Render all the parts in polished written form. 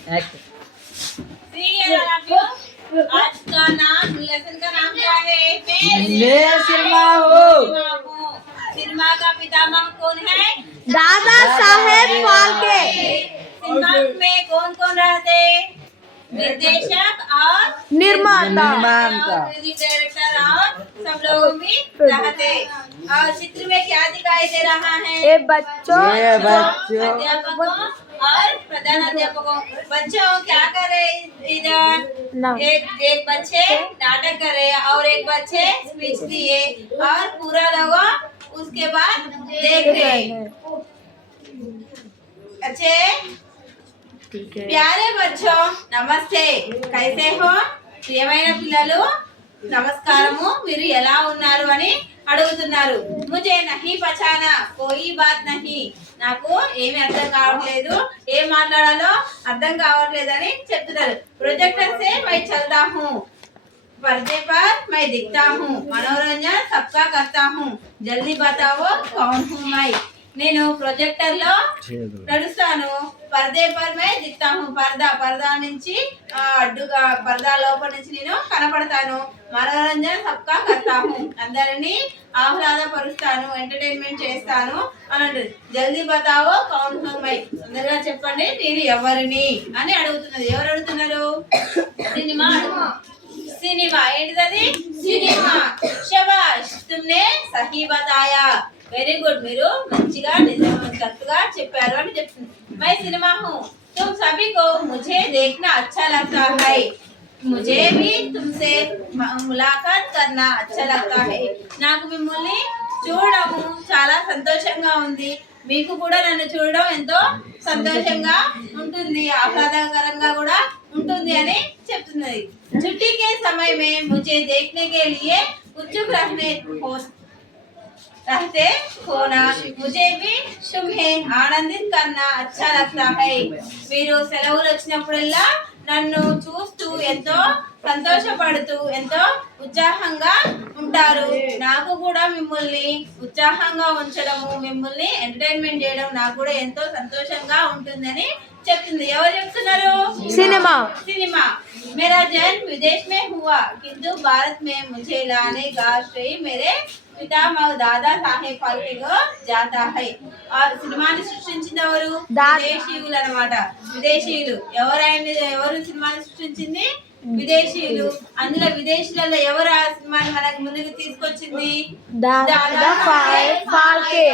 आज का नाम लेसन का नाम क्या है? मैं सिनेमा हूँ। सिनेमा का पितामह कौन है? दादा साहेब फाल्के। सिनेमा में कौन कौन रहते? निर्देशक और निर्माता। डायरेक्टर और सब लोग भी रहते। और चित्र में क्या दिखाई दे रहा है? ये बच्चों अध्यापकों और प्रधान अध्यापकों। बच्चों क्या कर रहे इधर? एक बच्चे नाटक कर रहे हैं और एक बच्चे स्पीच दिए और पूरा लोग उसके बाद देख रहे हैं। अच्छे प्यारे बच्चों नमस्ते, कैसे हो? ప్రియమైన పిల్లలు నమస్కారము, మీరు ఎలా ఉన్నారు అని అడుగుతున్నారు. ముజే నహీ పచానా కోయి బాత్ నహీ, నాకు ఏమి అర్థం కావట్లేదు, ఏం మాట్లాడాలో అర్థం కావట్లేదు అని చెప్తున్నారు. ప్రొజెక్టర్ से मैं चलता हूँ, पर्दे पर मैं दिखता हूँ, मनोरंजन सबका करता हूँ, जल्दी बताओ कौन हूँ मैं. నేను ప్రొజెక్టర్ లో నడుస్తాను, పర్దే పర్ మే దిక్తా హూ, పర్దా నుంచి అడ్డుగా పర్దా లోపల నుంచి నేను కనపడతాను. మనోరంజన్ సబ్కా కర్తా హూ, అందరినీ ఆహ్లాదపరుస్తాను, ఎంటర్టైన్మెంట్ చేస్తాను అని అంటుంది. జల్దీ బతావో కౌన్ హూ మై, తొందరగా చెప్పండి నేను ఎవరిని అని అడుగుతున్నది. ఎవరు అడుగుతున్నారు? సినిమా సినిమా ఏంటిది? సినిమా. శబాష్, తుమ్నే సహీ బతాయా, వెరీ గుడ్, మీరు మంచిగా కరెక్ట్గా చెప్పారు అని చెప్తుంది. मैं सिनेमा हूँ, तुम सभी को मुझे देखना अच्छा लगता है, मुझे भी तुमसे मुलाकात करना अच्छा लगता है. నాకు మిమ్మల్ని చూడడం చాలా సంతోషంగా ఉంది, మీకు కూడా నన్ను చూడడం ఎంతో సంతోషంగా ఉంటుంది, ఆహ్లాదకరంగా కూడా ఉంటుంది అని చెప్తున్నది. छुट्टी के समय में मुझे देखने के लिए उत्सुक रहते हो ना, मुझे भी तुम्हें आनंदित करना अच्छा लगता है. మీరు సెలవులు వచ్చినప్పుడల్లా నన్ను చూస్తూ ఎంతో సంతోషపడుతూ ఎంతో ఉత్సాహంగా ఉంటారు. నాకు కూడా మిమ్మల్ని ఉత్సాహంగా ఉంచడము, మిమ్మల్ని ఎంటర్టైన్మెంట్ చేయడం నాకు కూడా ఎంతో సంతోషంగా ఉంటుందని చెప్తుంది. ఎవరు చెప్తున్నారు? सिनेमा. सिनेमा. मेरा जन्म विदेश में हुआ किंतु भारत में मुझे लाने का श्रेय मेरे पितामह दादा साहेब फाल्के को जाता है. సినిమాని సృష్టించింది ఎవరు? విదేశీయులు అన్నమాట. విదేశీయులు ఎవరు సినిమాని సృష్టించింది? విదేశీయులు. అందులో విదేశీయులలో ఎవరు ఆ సినిమాని మనకు ముందుకు తీసుకొచ్చింది? दादा साहेब फाल्के.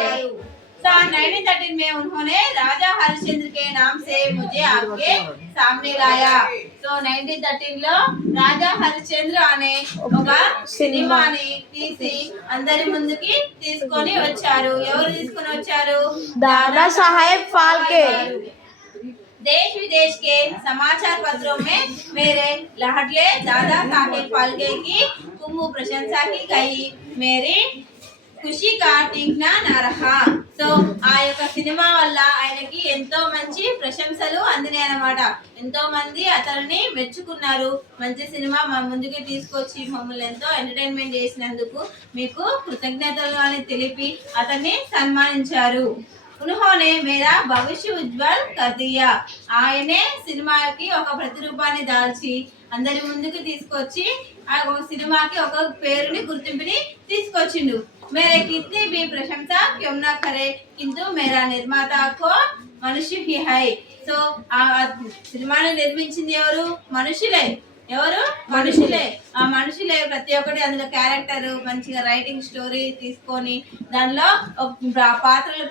सन 1913 में उन्होंने राजा हरिश्चंद्र के नाम से मुझे आपके सामने लाया. సో 1913 లో రాజా హరిశ్చంద్ర అనే ఒక సినిమాని తీసి అందరి ముందుకి తీసుకొని వచ్చారు. ఎవరు తీసుకొని వచ్చారు? दादा साहेब फाल्के. देश विदेश के समाचार पत्रों में मेरे लाडले दादा साहेब फाल्के की खूब प्रशंसा की गई. मेरी ఖుషి కా టీక్నా నరహా. సో ఆ యొక్క సినిమా వల్ల ఆయనకి ఎంతో మంచి ప్రశంసలు అందినాయి అన్నమాట. ఎంతో మంది అతన్ని మెచ్చుకున్నారు. మంచి సినిమా మా ముందుకి తీసుకొచ్చి మమ్మల్ని ఎంతో ఎంటర్టైన్మెంట్ చేసినందుకు మీకు కృతజ్ఞతలు అని తెలిపి అతన్ని సన్మానించారు. उन्होंने मेरा భవిష్య ఉజ్వల్ कर दिया. ఆయనే సినిమాకి ఒక ప్రతిరూపాన్ని దాల్చి అందరి ముందుకు తీసుకొచ్చి ఆ సినిమాకి ఒక పేరుని గుర్తింపుని తీసుకొచ్చిండు. मेरे कितनी भी प्रशंसा क्यों न करे किंतु मेरा निर्माता को मनुष्य ही है. సో ఆ సినిమాని నిర్మించింది ఎవరు? మనుషులే. ఎవరు? మనుషులే. ఆ మనుషులే ప్రతి ఒక్కటి అందులో క్యారెక్టర్ మంచిగా రైటింగ్ స్టోరీ తీసుకొని దానిలో పాత్రలు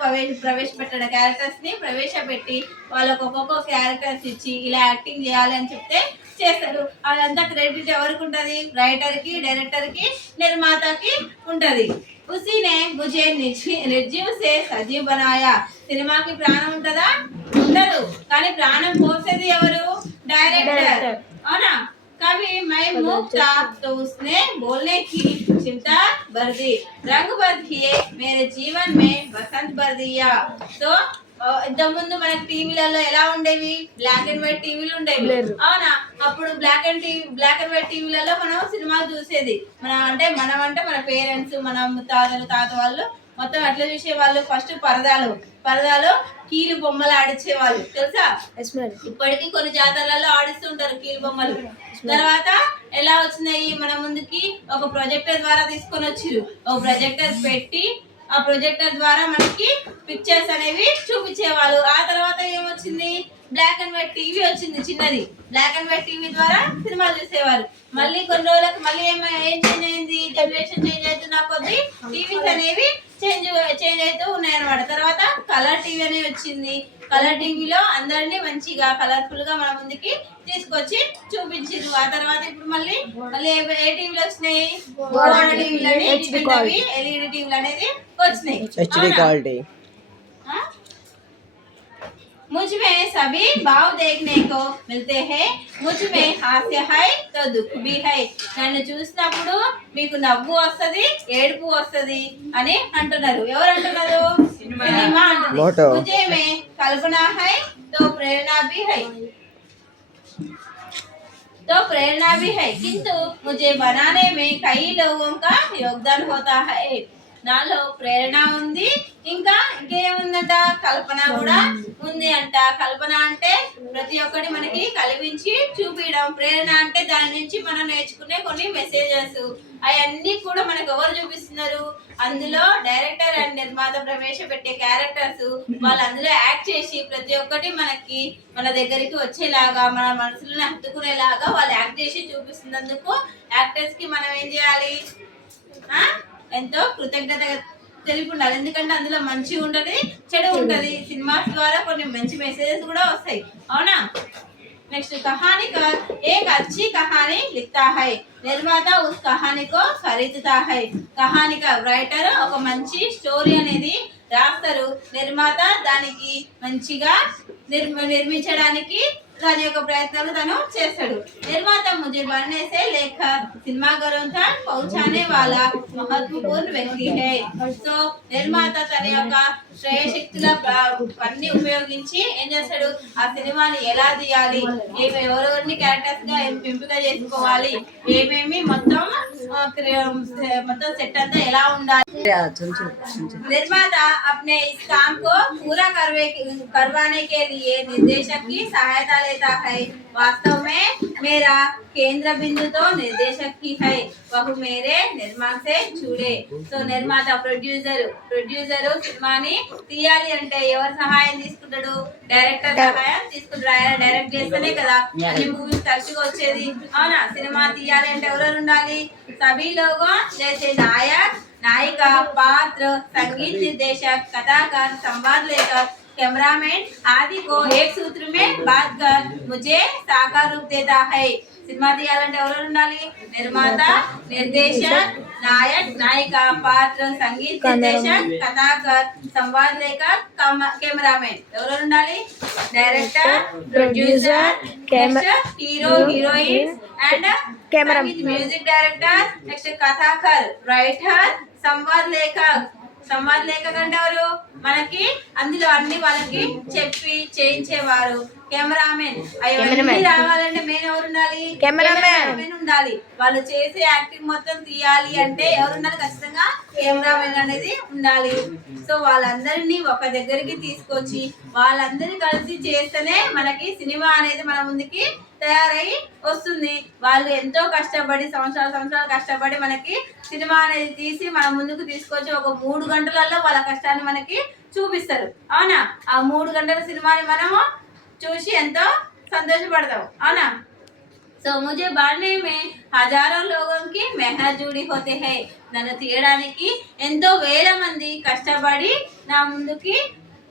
ప్రవేశపెట్టిన క్యారెక్టర్స్ ని ప్రవేశపెట్టి వాళ్ళకు ఒక్కొక్క క్యారెక్టర్స్ ఇచ్చి ఇలా యాక్టింగ్ చేయాలి అని చెప్తే చేస్తారు. అదంతా క్రెడిట్ ఎవరికి ఉంటది? రైటర్ కి, డైరెక్టర్ కి, నిర్మాతకి ఉంటది. उसी ने मुझे निर्जीव से सजीव बनाया. సినిమాకి ప్రాణం ఉంటదా? ఉండదు. కానీ ప్రాణం పోసేది ఎవరు? డైరెక్టర్. అవునా? कभी मैं मूक था तो उसने बोलने की चिंता भर दी, रंग भर दिए मेरे जीवन में बसंत भर दिया. तो ఇంతకుముందు మనకి టీవీలలో ఎలా ఉండేవి? బ్లాక్ అండ్ వైట్ టీవీలు ఉండేవి. అవునా? అప్పుడు బ్లాక్ అండ్ వైట్ టీవీలలో మనం సినిమాలు చూసేది. మనం అంటే మన పేరెంట్స్, మన తాత వాళ్ళు మొత్తం ఎట్లా చూసేవాళ్ళు, ఫస్ట్ పరదాలో కీలు బొమ్మలు ఆడించేవాళ్ళు తెలుసా. ఇప్పటికీ కొన్ని జాతరలలో ఆడిస్తుంటారు కీలు బొమ్మలు. తర్వాత ఎలా వచ్చినాయి మన ముందుకి, ఒక ప్రొజెక్టర్ ద్వారా తీసుకొని వచ్చిరు. ఒక ప్రొజెక్టర్ పెట్టి ఆ ప్రొజెక్టర్ ద్వారా మనకి పిక్చర్స్ అనేవి చూపించేవాళ్ళు. ఆ తర్వాత ఏమొచ్చింది, బ్లాక్ అండ్ వైట్ టీవీ వచ్చింది, చిన్నది బ్లాక్ అండ్ వైట్ టీవీ ద్వారా సినిమాలు చూసేవారు. మళ్ళీ కొన్ని రోజులకు మళ్ళీ ఏం చేంజ్ అయింది, జనరేషన్ చేంజ్ అవుతున్న కొద్దీ టీవీస్ అనేవి చేంజ్ అవుతూ ఉన్నాయన్నమాట. తర్వాత కలర్ టీవీ అనేది వచ్చింది. కలర్ టీవీలో అందరినీ మంచిగా కలర్ఫుల్ గా మన ముందుకి తీసుకొచ్చి చూపించారు. ఆ తర్వాత ఇప్పుడు మళ్ళీ ఏ టీవీలు వచ్చినాయి, ఎల్ఈడి టీవీలు అనేది వచ్చినాయి. मुझ में सभी भाव देखने को मिलते हैं, मुझ में हास्य है तो दुख भी है. నన్ను చూసినప్పుడు మీకు నవ్వు వస్తది, ఏడుపు వస్తది అని అంటున్నారు. ఎవరు అంటున్నారు, సినిమా అంటుంది. मुझे में कल्पना है तो प्रेरणा भी है किंतु मुझे बनाने में कई लोगों का योगदान होता है. నాలో ప్రేరణ ఉంది, ఇంకా ఇంకేముందంట, కల్పన కూడా ఉంది అంట. కల్పన అంటే ప్రతి ఒక్కటి మనకి కల్పించి చూపించడం, ప్రేరణ అంటే దాని నుంచి మనం నేర్చుకునే కొన్ని మెసేజెస్, అవన్నీ కూడా మనకు ఎవరు చూపిస్తున్నారు, అందులో డైరెక్టర్ అండ్ నిర్మాత ప్రవేశపెట్టే క్యారెక్టర్స్ వాళ్ళు అందులో యాక్ట్ చేసి ప్రతి ఒక్కటి మనకి మన దగ్గరికి వచ్చేలాగా, మన మనసులను హత్తుకునేలాగా వాళ్ళు యాక్ట్ చేసి చూపిస్తున్నందుకు యాక్టర్స్ కి మనం ఏం చేయాలి, ఎంతో కృతజ్ఞత తెలిపి ఉండాలి. ఎందుకంటే అందులో మంచి ఉంటది, చెడు ఉంటది. సినిమాస్ ద్వారా కొన్ని మంచి మెసేజెస్ కూడా వస్తాయి, అవునా. నెక్స్ట్, कहानीकार एक अच्छी कहानी लिखता है, నిర్మాత उस कहानी को खरीदता है. कहानीकार రైటర్ ఒక మంచి స్టోరీ అనేది రాస్తారు, నిర్మాత దానికి మంచిగా నిర్మించడానికి దాని యొక్క ప్రయత్నాలు తను చేస్తాడు. నిర్మాత मुझे बनने से लेकर सिनेमाघरों तक पहुंचाने वाला महत्वपूर्ण व्यक्ति है. సో నిర్మాత తన యొక్క శ్రేయశక్తుల అన్ని ఉపయోగించి ఏం చేస్తాడు, ఆ సినిమాని ఎలా తీయాలి, ఎవరెవరిని క్యారెక్టర్స్ గా ఎంపిక చేసుకోవాలి, ఏమేమి మొత్తం సెట్ అంతా ఎలా ఉండాలి. निर्माता अपने इस काम को पूरा करवाने के लिए निर्देशक की सहायता लेता है. वास्तव में मेरा केंद्र बिंदु तो निर्देशक की है, वह मेरे निर्माण से जुड़े. సో నిర్మాత ప్రొడ్యూసర్ సినిమాని తీయాలి అంటే ఎవరు సహాయం తీసుకుంటాడు, డైరెక్టర్ సహాయం తీసుకుంటాడు. డైరెక్ట్ చేస్తేనే కదా అన్ని మూవీస్ తరచుగా వచ్చేది, అవునా. సినిమా తీయాలి అంటే ఎవరెవరు ఉండాలి, सभी लोगों जैसे नायक, नायिका, पात्र, संगीत निर्देशक, कथाकार, संवाद लेकर, कैमरामैन आदि को एक सूत्र में बांध कर मुझे साकार रूप देता है. సినిమా తీయాలంటే ఎవరు ఉండాలి, నిర్మాత, నిర్దేశక్, నాయక్, నాయిక, పాత్ర, సంగీత్ నిర్దేశక్, కథాకర్, సంవాద లేఖక్, కెమెరామెన్. ఎవరు ఉండాలి, director, producer, hero, heroines and సంగీత్ మ్యూజిక్ డైరెక్టర్. నెక్స్ట్ కథాకర్, రైటర్, సంవాద లేఖక్ అంటే ఎవరు, మనకి అందులో అన్ని వాళ్ళకి చెప్పి చేయించేవారు. కెమెరామెన్, అవన్నీ రావాలంటే మెయిన్ ఎవరు ఉండాలి, కెమెరామెన్ ఉండాలి. వాళ్ళు చేసే యాక్టింగ్ మొత్తం తీయాలి అంటే ఎవరు ఉండాలి, ఖచ్చితంగా కెమెరామెన్ అనేది ఉండాలి. సో వాళ్ళందరినీ ఒక దగ్గరికి తీసుకొచ్చి వాళ్ళందరూ కలిసి చేస్తేనే మనకి సినిమా అనేది మన ముందుకి తయారై వస్తుంది. వాళ్ళు ఎంతో కష్టపడి సంవత్సరాలు కష్టపడి మనకి సినిమా అనేది తీసి మన ముందుకు తీసుకొచ్చి ఒక 3 గంటలలో వాళ్ళ కష్టాన్ని మనకి చూపిస్తారు, అవునా. ఆ 3 గంటల సినిమాని మనము చూసి ఎంతో సంతోషపడతాం, అవునా. సో मुझे बांधने में हजारों लोगों की मेहनत जुड़ी होते हैं. నన్ను తీయడానికి ఎంతో వేల మంది కష్టపడి నా ముందుకి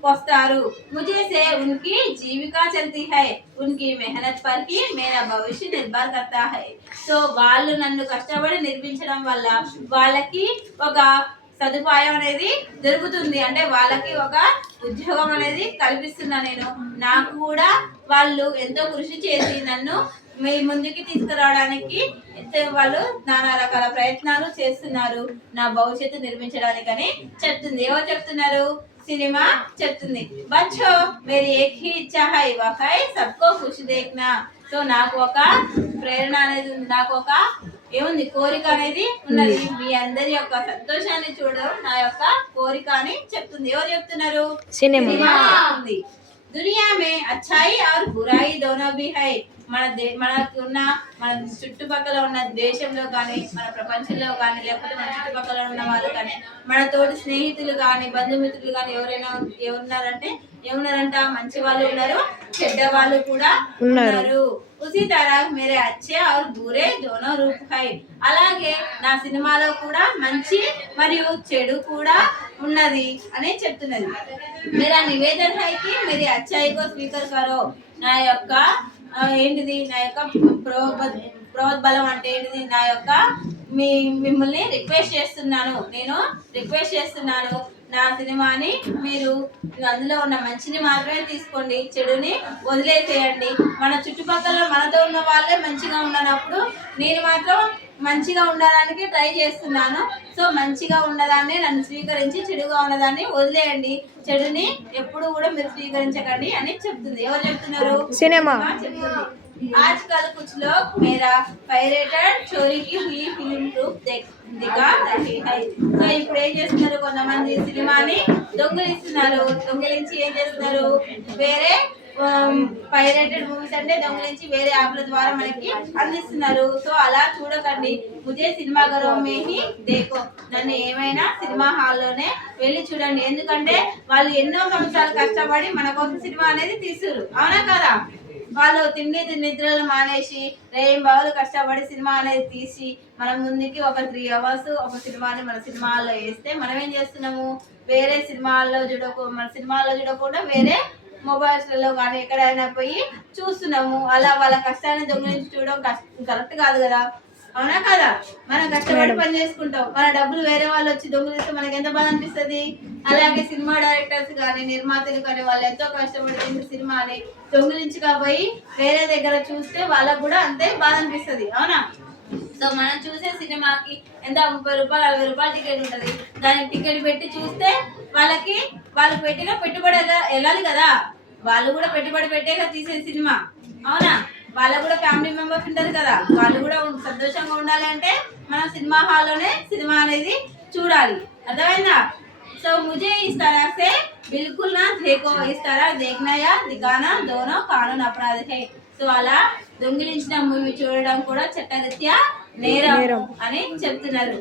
వస్తారు. मुझे से उनकी जीविका चलती है, उनकी मेहनत पर ही मेरा भविष्य निर्भर करता है. సో వాళ్ళు నన్ను కష్టపడి నిర్మించడం వల్ల వాళ్ళకి ఒక సదుపాయం అనేది దొరుకుతుంది, అంటే వాళ్ళకి ఒక ఉద్యోగం అనేది కల్పిస్తున్నా నేను. నాకు కూడా వాళ్ళు ఎంతో కృషి చేసి నన్ను మీ ముందుకి తీసుకురావడానికి వాళ్ళు నానా రకాల ప్రయత్నాలు చేస్తున్నారు, నా భవిష్యత్తు నిర్మించడానికని చెప్తుంది. ఎవరు చెప్తున్నారు, సినిమా చెప్తుంది. బచ్చో మేరీ ఏక్ హీ ఇచ్చా హై వహై సబ్కో ఖుషి దేఖ్నా. సో నాకు ఒక ప్రేరణ అనేది ఉంది, నాకు ఒక ఏముంది కోరిక అనేది ఉన్నది. మీ అందరి యొక్క సంతోషాన్ని చూడడం నా యొక్క కోరిక అని చెప్తుంది. ఎవరు చెప్తున్నారు? సినిమా. సినిమా చెప్తుంది. దునియా మే అచ్చాయి और बुराई दोनों भी है. మనకు ఉన్న మన చుట్టుపక్కల ఉన్న దేశంలో కానీ మన ప్రపంచంలో కానీ లేకపోతే మన చుట్టుపక్కల ఉన్న వాళ్ళు కానీ మన తోటి స్నేహితులు కానీ బంధుమిత్రులు కానీ ఎవరైనా ఏమున్నారంట మంచి వాళ్ళు ఉన్నారు, చెడ్డ వాళ్ళు కూడా ఉన్నారు. ఉసి తరహ మేరే అచ్చే और बुरे दोनों रूप है. అలాగే నా సినిమాలో కూడా మంచి మరియు చెడు కూడా ఉన్నది అని చెప్తున్నది. మేరా నివేదన హై కి మేరీ అచ్చాయి కో స్వీకర్ కరో. నా యొక్క ఏంటిది నా యొక్క ప్రోద్బలం అంటే ఏంటిది నా యొక్క మిమ్మల్ని రిక్వెస్ట్ చేస్తున్నాను నా సినిమాని మీరు అందులో ఉన్న మంచిని మాత్రమే తీసుకోండి, చెడుని వదిలేసేయండి. మన చుట్టుపక్కల మనతో ఉన్న వాళ్ళే మంచిగా ఉండనప్పుడు నేను మాత్రం మంచిగా ఉండడానికి ట్రై చేస్తున్నాను. సో మంచిగా ఉన్నదాన్ని నన్ను స్వీకరించి చెడుగా ఉన్నదాన్ని వదిలేయండి, చెడుని ఎప్పుడు కూడా మీరు స్వీకరించకండి అని చెప్తుంది. ఎవరు చెప్తున్నారు? సినిమా చెప్తుంది. आजकल कुछ लोग मेरा పైరేటెడ్ చోరీకి हुई फिल्म रूप दिखा रहे हैं. సో ఇప్పుడు ఏం చేస్తున్నారు? కొంతమంది సినిమాని దొంగిలించి ఏం చేస్తున్నారు? వేరే పైరేటెడ్ మూవీస్ అంటే దొంగిలించి వేరే యాప్ల ద్వారా మనకి అందిస్తున్నారు. సో అలా చూడకండి. ముజే సినిమా ఘర్ మే హీ దేఖో. నన్ను ఏమైనా సినిమా హాల్లోనే వెళ్ళి చూడండి. ఎందుకంటే వాళ్ళు ఎన్నో సంవత్సరాలు కష్టపడి మన కోసం సినిమా అనేది తీస్తురు, అవునా కదా? వాళ్ళు తిండి నిద్రలు మానేసి రేయింబావులు కష్టపడి సినిమా అనేది తీసి మన ముందుకి ఒక 3 hours ఒక సినిమాని మన సినిమాల్లో వేస్తే మనం ఏం చేస్తున్నాము? వేరే మన సినిమాల్లో చూడకుండా వేరే మొబైల్స్లలో కానీ ఎక్కడైనా పోయి చూస్తున్నాము. అలా వాళ్ళ కష్టాన్ని దొంగిలించి చూడడం కరెక్ట్ కాదు కదా, అవునా కదా? మనం కష్టపడి పని చేసుకుంటాం, మన డబ్బులు వేరే వాళ్ళు వచ్చి దొంగిలిస్తే మనకి ఎంత బాధ అనిపిస్తుంది? అలాగే సినిమా డైరెక్టర్స్ కానీ నిర్మాతలు కానీ వాళ్ళు ఎంతో కష్టపడి సినిమాని దొంగిలించి పోయి వేరే దగ్గర చూస్తే వాళ్ళకు కూడా అంతే బాధ అనిపిస్తుంది, అవునా? సో మనం చూసే సినిమాకి ఎంత 30 రూపాయలు 40 రూపాయల టికెట్ ఉంటుంది. దానికి టికెట్ పెట్టి చూస్తే వాళ్ళు పెట్టిన పెట్టుబడి వెళ్ళాలి కదా. వాళ్ళు కూడా పెట్టుబడి పెట్టేగా తీసే సినిమా, అవునా? వాళ్ళకు కూడా ఫ్యామిలీ మెంబర్స్ ఉంటారు కదా, వాళ్ళు కూడా సంతోషంగా ఉండాలి అంటే మనం సినిమా హాల్లోనే సినిమా అనేది చూడాలి, అర్థమైందా? సో ముझे इस तरह से बिल्कुल ना देखो. इस तरह देखना या दिखाना दोनों कानून अपराध है. సో అలా దొంగిలించిన మూవీ చూడడం కూడా చట్టరీత్యా నేరం అని చెప్తున్నారు.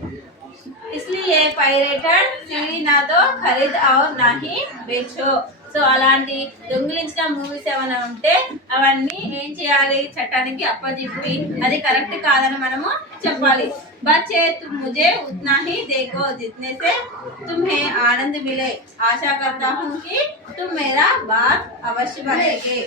इसलिए पायरेटेड सीडी ना तो खरीद और ना ही बेचो. సో అలాంటి దొంగిలించిన మూవీస్ ఏమైనా ఉంటే అవన్నీ ఏం చేయాలి? చట్టానికి అప్పజెప్పి అది కరెక్ట్ కాదని మనము చెప్పాలి. बच्चे तुम मुझे उतना ही देखो जितने से तुम्हें आनंद मिले. आशा करता हूँ कि तुम मेरा बात अवश्य मानेंगे.